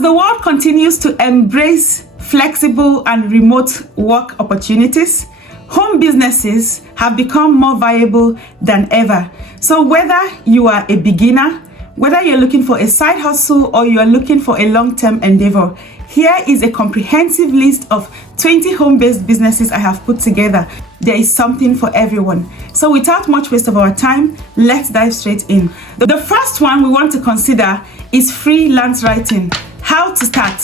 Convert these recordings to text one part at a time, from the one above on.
As the world continues to embrace flexible and remote work opportunities, home businesses have become more viable than ever. So whether you are a beginner, whether you're looking for a side hustle or you're looking for a long-term endeavor, here is a comprehensive list of 20 home-based businesses I have put together. There is something for everyone. So without much waste of our time, let's dive straight in. The first one we want to consider is freelance writing. How to start.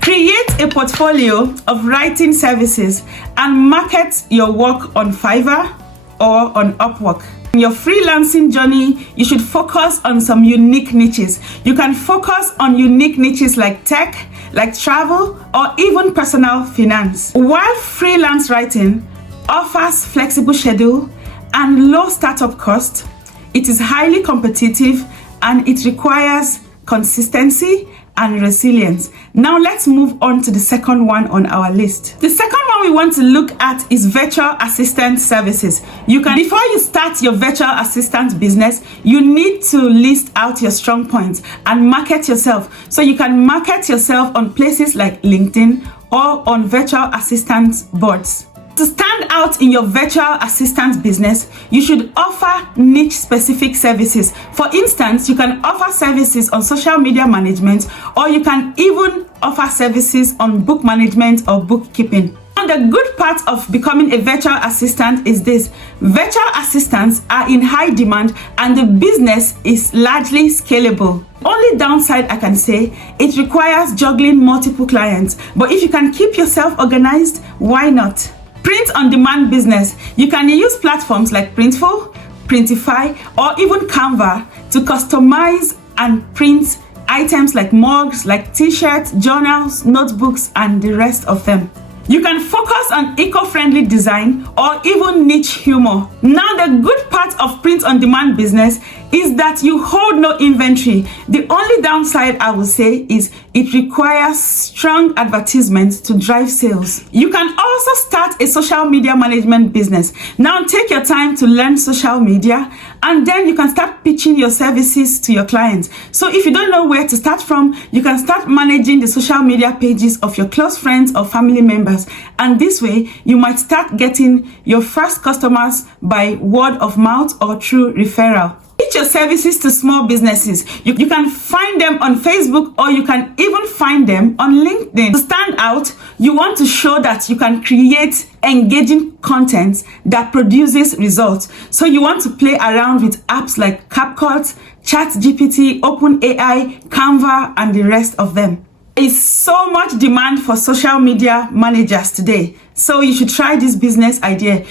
Create a portfolio of writing services and market your work on Fiverr or on Upwork. In your freelancing journey, you should focus on some unique niches. You can focus on unique niches like tech, like travel, or even personal finance. While freelance writing offers flexible schedule and low startup cost, it is highly competitive and it requires consistency and resilience. Now let's move on to the second one on our list. The second one we want to look at is virtual assistant services. Before you start your virtual assistant business, you need to list out your strong points and market yourself. So you can market yourself on places like LinkedIn or on virtual assistant boards. To stand out in your virtual assistant business, you should offer niche specific services. For instance, you can offer services on social media management, or you can even offer services on book management or bookkeeping. And the good part of becoming a virtual assistant is this: virtual assistants are in high demand and the business is largely scalable. Only downside I can say, it requires juggling multiple clients, but if you can keep yourself organized, why not? Print-on-demand business. You can use platforms like Printful, Printify, or even Canva to customize and print items like mugs, like t-shirts, journals, notebooks, and the rest of them. You can focus on eco-friendly design or even niche humor. Now, the good part of print-on-demand business is that you hold no inventory. The only downside I will say is it requires strong advertisements to drive sales. You can also start a social media management business. Now take your time to learn social media and then you can start pitching your services to your clients. So if you don't know where to start from, you can start managing the social media pages of your close friends or family members. And this way, you might start getting your first customers by word of mouth or through referral. Pitch your services to small businesses. You can find them on Facebook or you can even find them on LinkedIn. To stand out, you want to show that you can create engaging content that produces results. So you want to play around with apps like CapCut, ChatGPT, OpenAI, Canva, and the rest of them. There is so much demand for social media managers today, so you should try this business idea.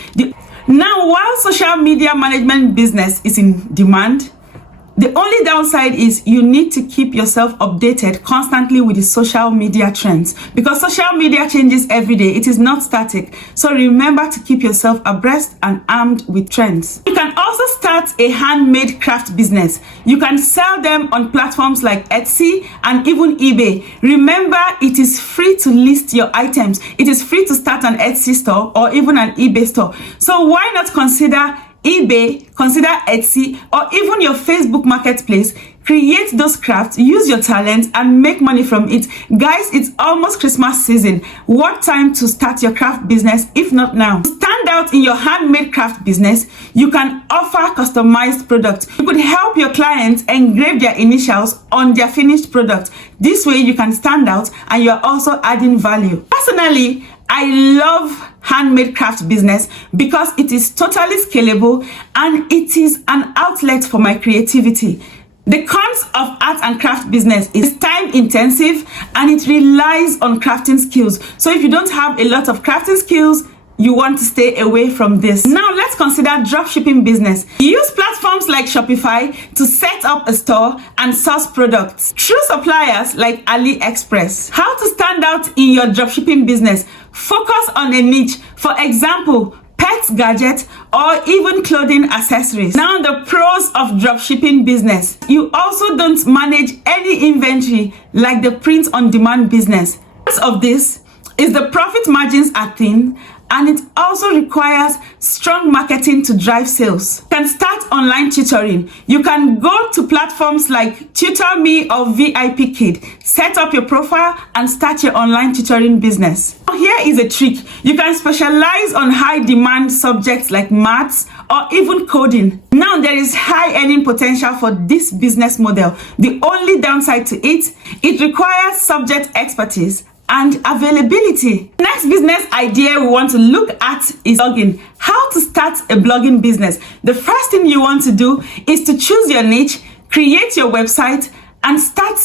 Now, while social media management business is in demand, the only downside is you need to keep yourself updated constantly with the social media trends, because social media changes every day. It is not static. So remember to keep yourself abreast and armed with trends. You can also start a handmade craft business. You can sell them on platforms like Etsy and even eBay. Remember, it is free to list your items. It is free to start an Etsy store or even an eBay store. So why not consider eBay, consider Etsy, or even your Facebook marketplace? Create those crafts, use your talent, and make money from it. Guys, it's almost Christmas season. What time to start your craft business if not now? To stand out in your handmade craft business, you can offer customized products. You could help your clients engrave their initials on their finished product. This way you can stand out and you're also adding value. Personally, I love handmade craft business because it is totally scalable and it is an outlet for my creativity. The cons of art and craft business is time intensive and it relies on crafting skills. So if you don't have a lot of crafting skills, you want to stay away from this. Now let's consider dropshipping business. Use platforms like Shopify to set up a store and source products through suppliers like AliExpress. How to stand out in your dropshipping business? Focus on a niche. For example, pets, gadgets, or even clothing accessories. Now the pros of dropshipping business. You also don't manage any inventory like the print-on-demand business. Because of this, is the profit margins are thin and it also requires strong marketing to drive sales. You can start online tutoring. You can go to platforms like TutorMe or VIP Kid, set up your profile and start your online tutoring business. Here is a trick. You can specialize on high demand subjects like maths or even coding. Now there is high earning potential for this business model. The only downside to it requires subject expertise and availability. Next business idea we want to look at is blogging. How to start a blogging business. The first thing you want to do is to choose your niche, create your website, and start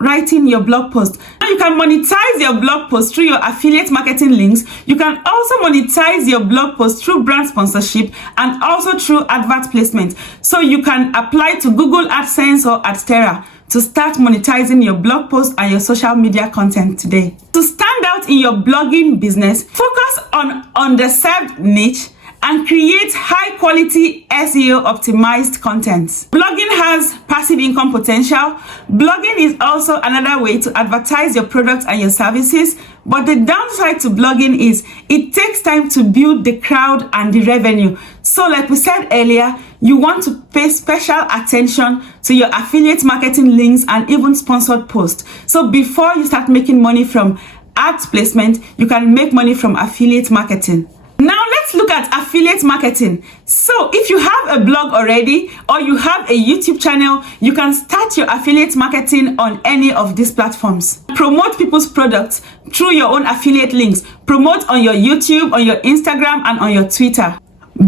writing your blog post. Now you can monetize your blog post through your affiliate marketing links. You can also monetize your blog post through brand sponsorship and also through advert placement. So you can apply to Google AdSense or Adstera to start monetizing your blog post and your social media content today. To stand out in your blogging business, focus on underserved niche and create high quality SEO optimized content. Blogging has passive income potential. Blogging is also another way to advertise your products and your services, but the downside to blogging is it takes time to build the crowd and the revenue. So like we said earlier, you want to pay special attention to your affiliate marketing links and even sponsored posts. So before you start making money from ads placement, you can make money from affiliate marketing. Now let's look at affiliate marketing. So if you have a blog already or you have a YouTube channel, you can start your affiliate marketing on any of these platforms. Promote people's products through your own affiliate links. Promote on your YouTube, on your Instagram, and on your Twitter.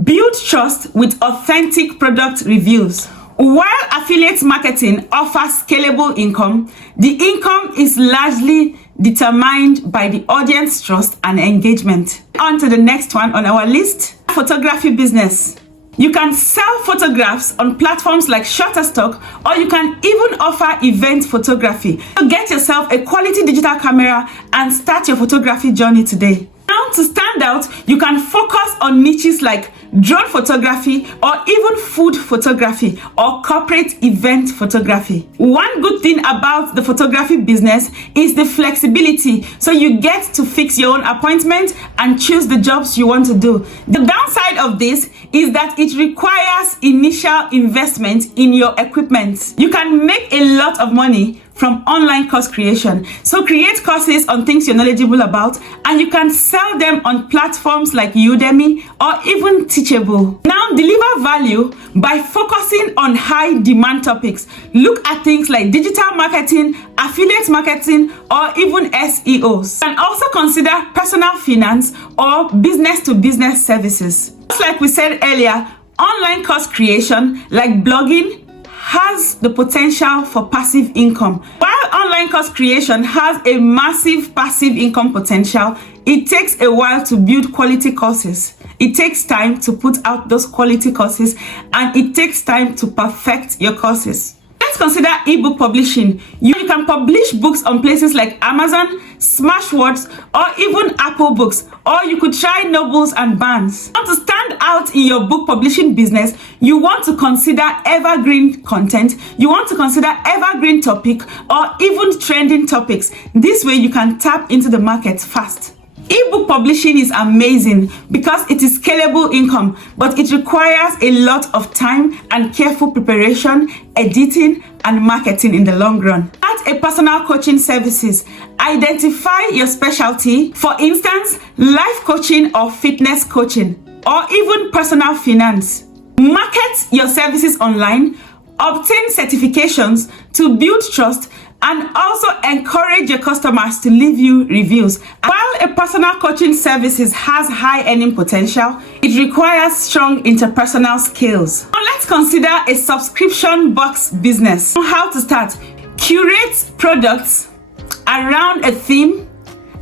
Build trust with authentic product reviews. While affiliate marketing offers scalable income, the income is largely determined by the audience trust and engagement. On to the next one on our list, photography business. You can sell photographs on platforms like Shutterstock, or you can even offer event photography. So get yourself a quality digital camera and start your photography journey today. Now to stand out, you can focus on niches like drone photography or even food photography or corporate event photography. One good thing about the photography business is the flexibility. So you get to fix your own appointment and choose the jobs you want to do. The downside of this is that it requires initial investment in your equipment. You can make a lot of money from online course creation. So create courses on things you're knowledgeable about and you can sell them on platforms like Udemy or even Teachable. Now deliver value by focusing on high demand topics. Look at things like digital marketing, affiliate marketing, or even SEOs. And also consider personal finance or business to business services. Just like we said earlier, online course creation like blogging has the potential for passive income. While online course creation has a massive passive income potential, it takes a while to build quality courses. It takes time to put out those quality courses and it takes time to perfect your courses. Let's consider ebook publishing. You can publish books on places like Amazon, Smashwords, or even Apple Books, or you could try Nobles and Barnes. Now to stand out in your book publishing business, you want to consider evergreen content, you want to consider evergreen topic, or even trending topics. This way you can tap into the market fast. Ebook publishing is amazing because it is scalable income, but it requires a lot of time and careful preparation, editing, and marketing in the long run. Start a personal coaching services. Identify your specialty, for instance, life coaching or fitness coaching, or even personal finance. Market your services online, obtain certifications to build trust, and also encourage your customers to leave you reviews. While a personal coaching services has high earning potential, it requires strong interpersonal skills. Now let's consider a subscription box business. How to start? Curate products around a theme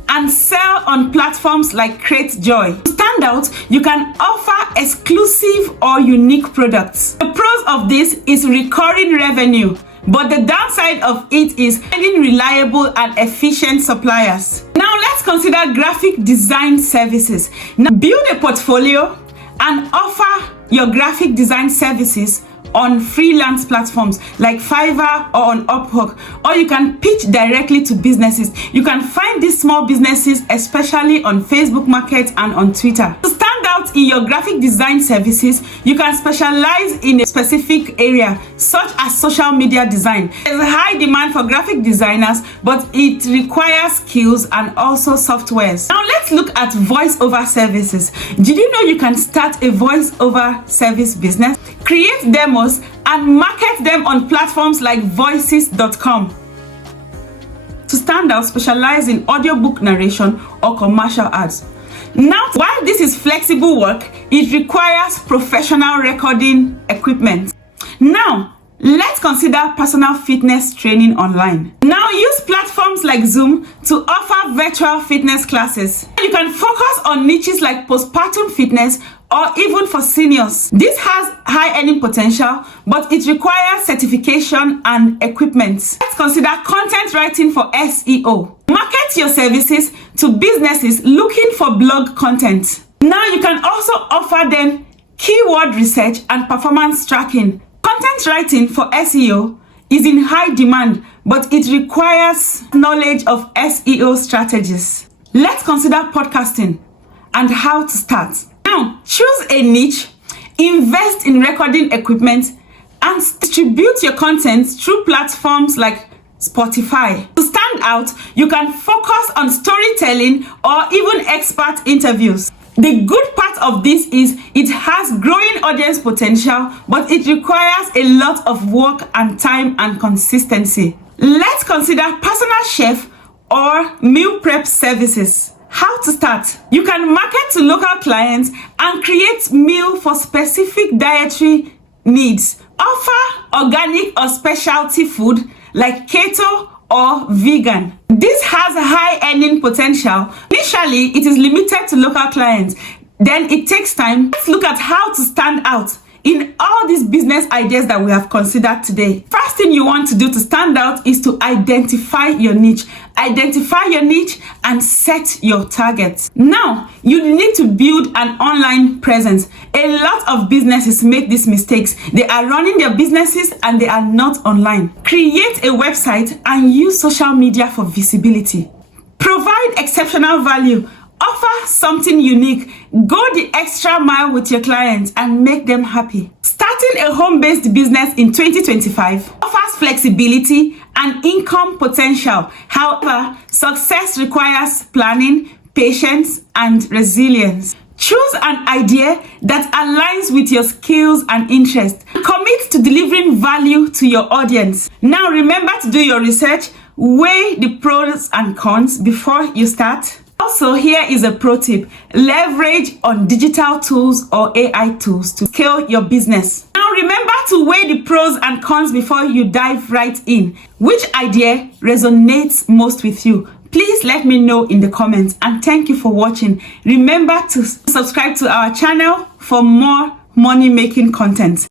and sell on platforms like Create Joy. To stand out, you can offer exclusive or unique products. The pros of this is recurring revenue, but the downside of it is finding reliable and efficient suppliers. Now let's consider graphic design services. Now build a portfolio and offer your graphic design services on freelance platforms like Fiverr or on Upwork, or you can pitch directly to businesses. You can find these small businesses especially on Facebook Market and on Twitter. To stand out in your graphic design services, you can specialize in a specific area such as social media design. There's a high demand for graphic designers, but it requires skills and also softwares. Now let's look at voiceover services. Did you know you can start a voiceover service business? Create demos and market them on platforms like voices.com. To stand out, specialize in audiobook narration or commercial ads. Now, while this is flexible work, it requires professional recording equipment. Now, let's consider personal fitness training online. Now, use platforms like Zoom to offer virtual fitness classes. You can focus on niches like postpartum fitness or even for seniors. This has high earning potential, but it requires certification and equipment. Let's consider content writing for SEO. Market your services to businesses looking for blog content. Now you can also offer them keyword research and performance tracking. Content writing for SEO is in high demand, but it requires knowledge of SEO strategies. Let's consider podcasting and how to start. Now, choose a niche, invest in recording equipment, and distribute your content through platforms like Spotify. To stand out, you can focus on storytelling or even expert interviews. The good part of this is it has growing audience potential, but it requires a lot of work and time and consistency. Let's consider personal chef or meal prep services. How to start? You can market to local clients and create meal for specific dietary needs. Offer organic or specialty food like keto or vegan. This has a high earning potential. Initially, it is limited to local clients. Then it takes time. Let's look at how to stand out in all these business ideas that we have considered today. First thing you want to do to stand out is to identify your niche. Identify your niche and set your targets. Now, you need to build an online presence. A lot of businesses make these mistakes. They are running their businesses and they are not online. Create a website and use social media for visibility. Provide exceptional value. Offer something unique. Go the extra mile with your clients and make them happy. Starting a home-based business in 2025 offers flexibility and income potential. However, success requires planning, patience, and resilience. Choose an idea that aligns with your skills and interests. Commit to delivering value to your audience. Now remember to do your research. Weigh the pros and cons before you start. Also, here is a pro tip. Leverage on digital tools or AI tools to scale your business. Now remember to weigh the pros and cons before you dive right in. Which idea resonates most with you? Please let me know in the comments, and thank you for watching. Remember to subscribe to our channel for more money making content.